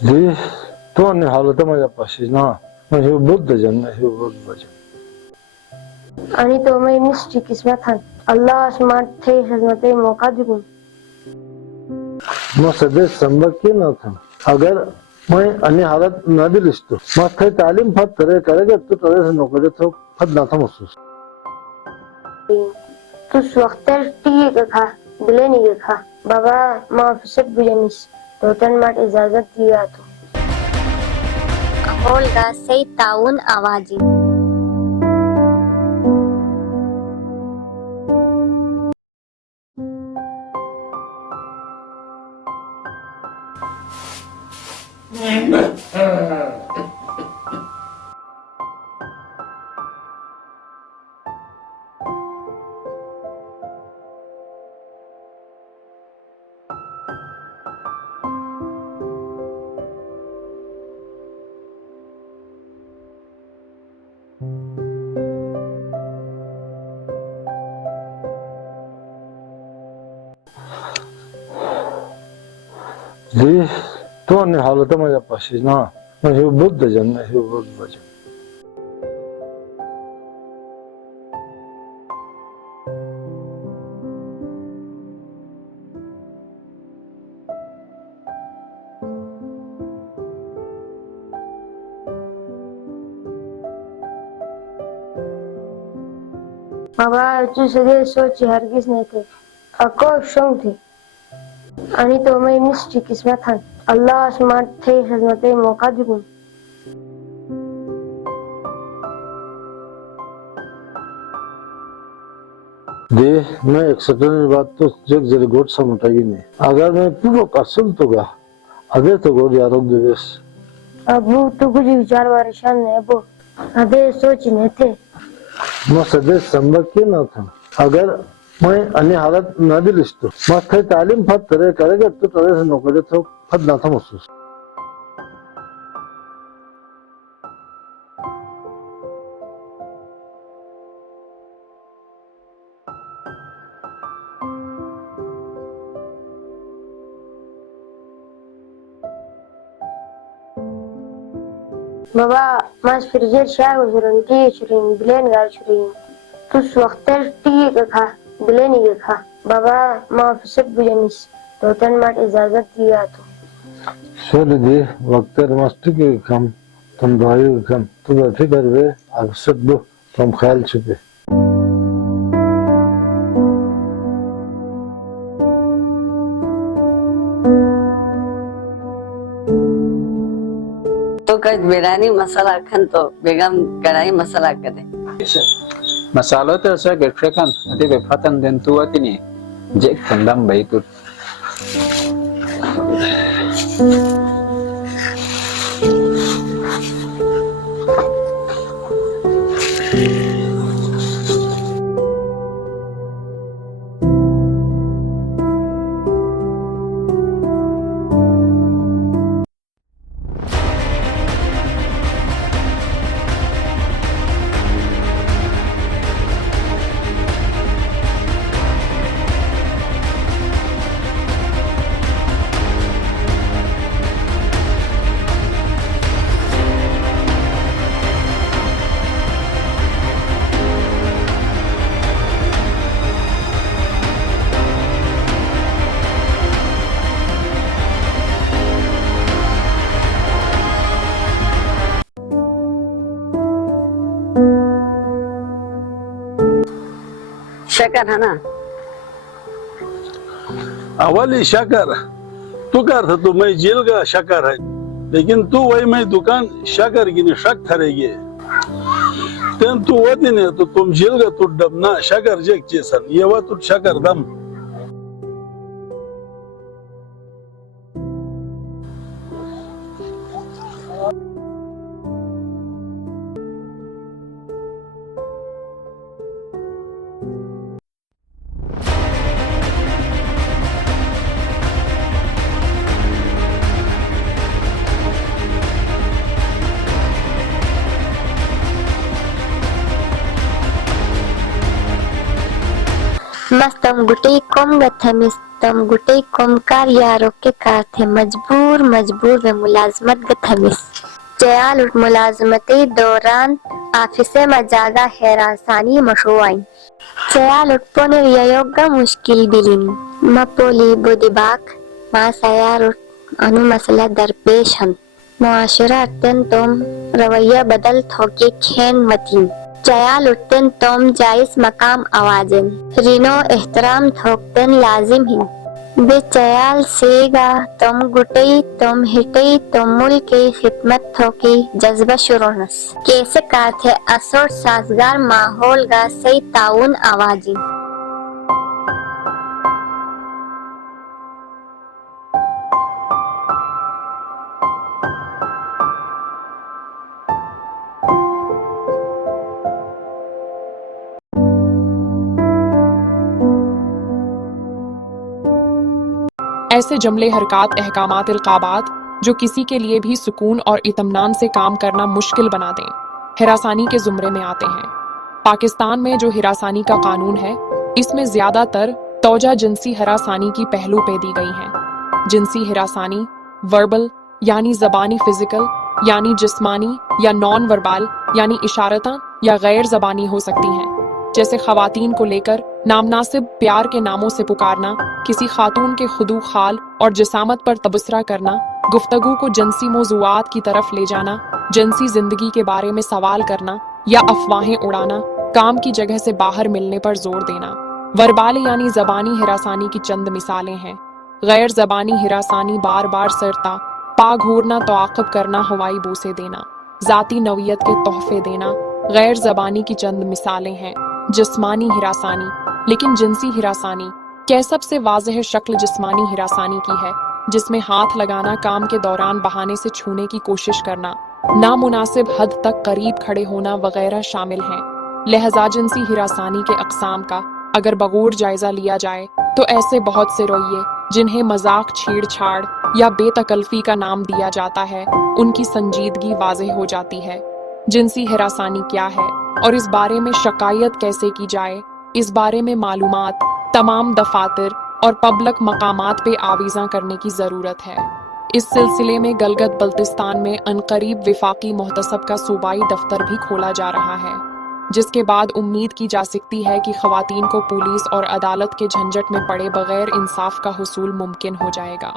जी, तो अन्य हालत माझ्या पाशी ना हे बुद्ध जन्म हे बुद्ध वचन आणि तो मैं मिस्टी किस्मत हन अल्लाह आसमान थे खिदमत मौका दिगुन मैं सदैव संभव क्यों न था अगर मैं अन्य हालत न दिलिस तो मैं थे तालीम फत करे करेगा तो तरह से नौकरी तो फत ना था महसूस तुस वक्त टी खा दिले नहीं खा बाबा माफिसत बुजनिस तो तन माट इजाजत दिया तो Olga say taun awaji. जी, तो अन्य हालत माझ्या पाशी ना हे बुद्ध जन्म हे बुद्ध वचन बाबा तू सदैव सोची हरगिज नहीं थे अको शौक थे आणि तो मैं मिस्टी किस्मत हन अल्लाह आसमान थे खिदमत मौका दिगुन जी, मैं एक सेकंड बात तो जग जरी गोट समटाई नहीं अगर मैं पूरा कसम तो गा अदे तो गोट आरोग्य दिवस अबू तो कुछ विचार वारिशान ने अबू अदे सोच नहीं थे मैं सदैव संभव क्यों न था अगर मैं अन्य हालत न दिलिस तो मैं थे तालीम फत करे करेगा तो तरह से नौकरी तो फत ना था महसूस बाबा मास फ्रिजर शाह गुजरन टी चुरिन बिलेन गाल चुरिन तुस वक्त टी खा दिले नहीं खा बाबा माफिसत बुजनिस तो तन माट इजाजत दिया तो शोल जी वक्त मस्त के कम तुम दवाई कम तुम अठी कर वे अक्सर दो तुम ख्याल छुपे तो कच बिरयानी मसाला खन तो बेगम कढ़ाई मसाला करे Masalo to sa getrekan ati befatan den tu atini jek tandam baikut शकर है ना अवली शकर तू कर था तू मैं जेल का शकर है लेकिन तू वही मैं दुकान शकर की शक थरेगी तेन तू वो दिन है तो तुम जेल का तू डबना शकर जेक चेसन ये वो तू शकर दम मस्तम गुटे कोम गथमिस तम गुटे कोम कार्या रोके कारथे मजबूर मजबूर व मुलाजमत गथमिस जयाल उठ मुलाजमती दौरान ऑफिसे में जागा हैरासानी मशोआई जयाल उठ पोने योगा मुश्किल बिलिनी मपोली बुदिबाक मा सयार उठ अनु मसला दरपेश हन मुआशरा अत्यंतम रवैया बदल थोके खेन मतीन जयाल उठतन तोम जायज मकाम आवाजन रिनो एहतराम थोकतन लाजिम ही बेचयाल सेगा तुम गुटई तुम हिटई तुम मुल्क की खिदमत थोकी जज्बा शुरोनस कैसे काथे असर साजगार माहौल का सही ताउन आवाजी ऐसे जमले हरकत अहकामात इल्काबात जो किसी के लिए भी सुकून और इत्मीनान से काम करना मुश्किल बना दें हिरासानी के जुमरे में आते हैं। पाकिस्तान में जो हिरासानी का कानून है इसमें ज्यादातर तौजा जिनसी हिरासानी की पहलू पे दी गई हैं। जिनसी हिरासानी वर्बल यानी जबानी फिजिकल यानी जिस्मानी या नॉन वर्बाल यानी इशारता या गैर जबानी हो सकती हैं, जैसे खवातीन को लेकर नामनासिब प्यार के नामों से पुकारना, किसी खातून के खुदू खाल और जिसामत पर तबसरा करना, गुफ्तगू को जिनसी मौज़ूआत की तरफ ले जाना, जिनसी जिंदगी के बारे में सवाल करना या अफवाहें उड़ाना, काम की जगह से बाहर मिलने पर जोर देना। वर्बाल यानी जबानी हिरासानी की चंद मिसालें हैं। गैर जबानी हिरासानी बार बार सरता, पाग घूरना, तवाक़ुब करना, हवाई बूसे देना, जाती नौयत के तोहफे देना गैर जबानी की चंद मिसालें हैं। जिस्मानी हिरासानी, लेकिन जिनसी हिरासानी क्या सबसे वाज़ेह शक्ल जिस्मानी हिरासानी की है, जिसमें हाथ लगाना, काम के दौरान बहाने से छूने की कोशिश करना, नामुनासिब हद तक करीब खड़े होना वगैरह शामिल हैं। लिहाजा जिनसी हिरासानी के अक़साम का अगर बगौर जायजा लिया जाए तो ऐसे बहुत से रवैये जिन्हें मजाक, छेड़छाड़ या बेतकल्फी का नाम दिया जाता है, उनकी संजीदगी वाज़ेह हो जाती है। जिनसी हिरासानी क्या है और इस बारे में शिकायत कैसे की जाए, इस बारे में मालूमात तमाम दफातर और पब्लिक मकामात पे आवीज़ा करने की ज़रूरत है। इस सिलसिले में गलगत बल्तिस्तान में अनकरीब विफाकी मोहतसब का सूबाई दफ्तर भी खोला जा रहा है, जिसके बाद उम्मीद की जा सकती है कि खवातीन को पुलिस और अदालत के झंझट में पड़े बगैर इंसाफ का हुसूल मुमकिन हो जाएगा।